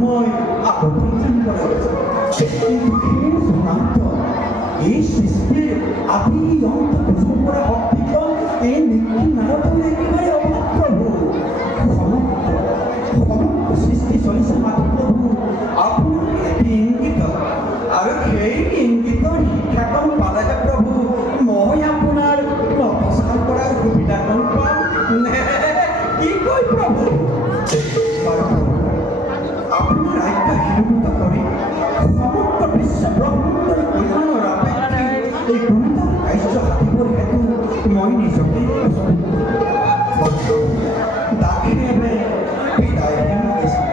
মই আগতেই জানিব লাগিছিল, কিন্তু সেই চূড়ান্ত এই সৃষ্টিৰ আদি অন্ত বুজিব পৰা শক্তিক এই নিত্যি নাৰদৰ একেবাৰে অভাৱ প্ৰভু। সমগ্ৰ সৃষ্টি চলিছে মাত্ৰ প্ৰভু আপোনাৰ এটি ইংগিত, আৰু সেই ইংগিতৰ শিক্ষাকণ পালেহে প্ৰভু মই আপোনাৰ মতস্থান কৰাৰ সুবিধাকণ পাম নে কি কয় প্ৰভু? আপোনাৰ আজ্ঞা শিৰোগত কৰি সমগ্ৰ বিশ্ব ব্ৰহ্মাণ্ডৰ কল্যাণৰ আপেক্ষে এই গুৰুতৰ কাৰ্য সাধিবৰ হেতু মই নিজকে দাসীভাৱে বিদায় দিছোঁ।